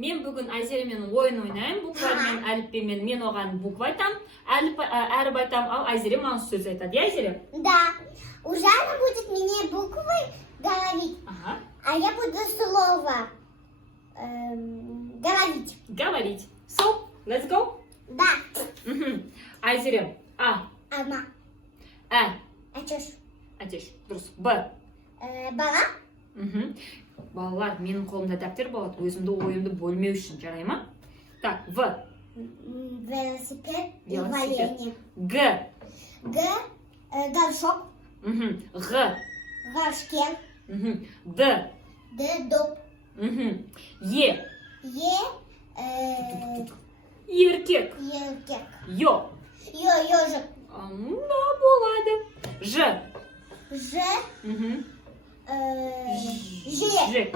Мен бүгін Айзеремен ойын ойнаймын. Буквамен, әліппемен мен оған буква айтам, әріп айтам, ал Айзере маған сөз айтады. Я, Айзере? Да. Ужана будет мне буквы говорить, а я буду слово говорить. Говорить. So, let's go. Да. Айзере, А. Ама. Ачош. Ачош. Дұрыс. Б. Бала. Балалар, менің қолымда дәптер болады, өзімді ойымды бөлмеу үшін, жарай ма? Так, В. Велосипед и Велосипед. варенье. Г. Горшок. Г. Горшке. Д. Дуб. Е. Еркек. Елкек. Ё. Ежик. Да, болады. Ж. Ж. Ж.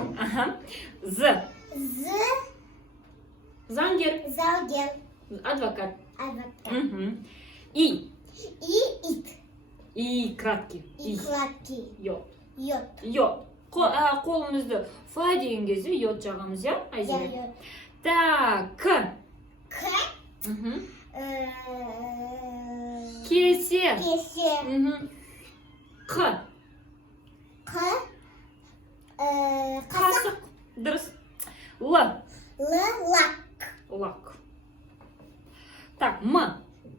З. Заңгер. Залгер. Адвокат. Адвокат. И. Ит. И краткий. И краткий. Йод. Йод. Қолымызды фа деген кезде йод жағамыз, я? Айзере? Так, К. К. Кесе. Кесе. Қ. Қасық. Дұрыс. Л. Лак. Лак. Так, М.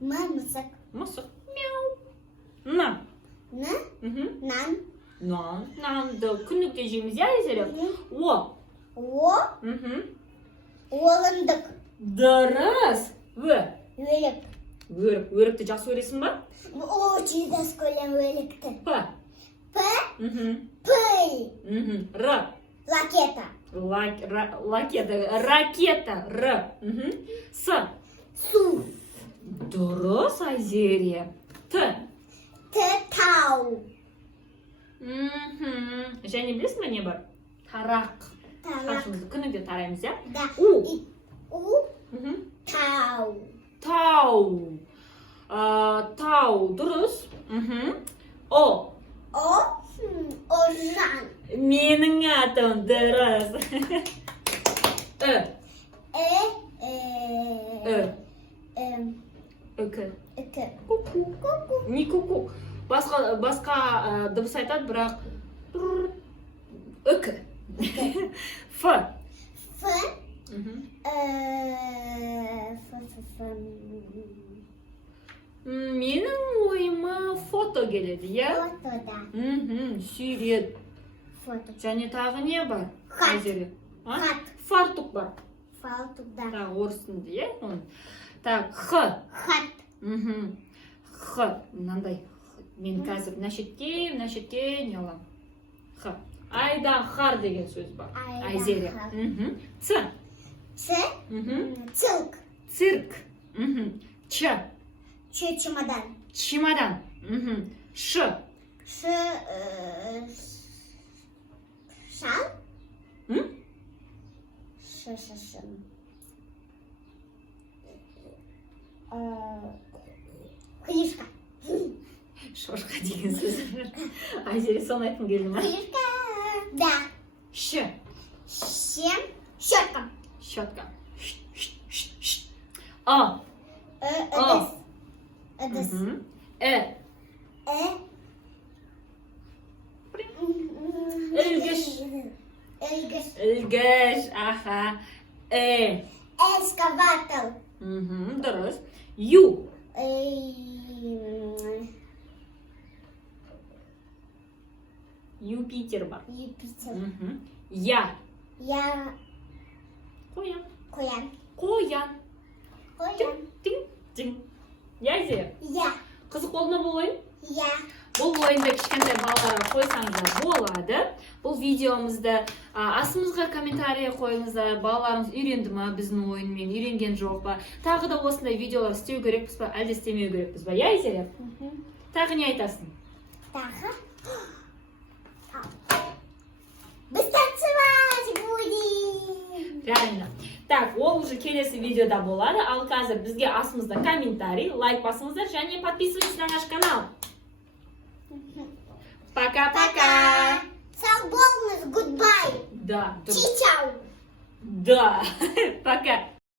Мысық. Мысық. Мяу. Н. Нан. Нанды күнікте жейміз, я, Айзере? О. Орындық. Дұрыс. В. Өрік. Өрік. Өрікті жақсы көресің ба? Очень досколем өрікті. П. Пыль. Р. Ракета. Ракета. Р. С. Су. Дұрыс, Айзере. Т. Тау. Және білесің бе не бар? Тарақ. Тарақ. Қашымызды күнінде тараймыз, я? Да. У. Тау. Тау. Тау. Дұрыс. О. Ожан. Менің атым. Дұрыс. Үкі. Ку-ку. Не ку-ку. Басқа дыбыс айтады, бірақ үкі. Ф. Менің ойыма фото келеді, я? Фото, да. Сүйрет. Фото. Және тағы не бар? Хат. Хат. Фартук бар. Фартук, да. Так, орыс тілінде, я? Так, Х. Хат. Х. Мынандай. Мен қазір мына шетке не алам? Х. Айдаһар деген сөз бар. Айзере. Ц. Цирк. Цирк. Ч. Чемодан. Чемодан. Ш. Шал. Книжка. Шошқа деген сөз. Айзере соны айтқым келді ма? Книжка. Да. Ш. Щетка. Щетка. А. Ыдыс. Ілгіш. Аха. Экскаватор. Дұрыс. Ю. Юпитер бар. Юпитер. Я. Қоян. Тин. Я, Айзере? Я. Қызық болды ма бұл ойын? Я. Бұл ойынды кішкентай балаларға қойсаңыздар болады. Бұл видеомызды астымызға комментарий қойыңыздар. Балаларымыз үйренді ма біздің ойынмен, үйренген жоқ па? Тағы да осындай видеолар істеу керекпіз ба, әлде істемеу керекпіз ба? Я, Айзере? Тағы не айтасың? Тағы? Біз танцевать будем. Правильно. Так, ол уже келесі видеода болады. Ал қазір бізге астымызда комментарий, лайк басыңыздар және подписывайтесь на наш канал. Пока-пока. Сау болыңыз, goodbye. Да. Чичау. Да. Пока.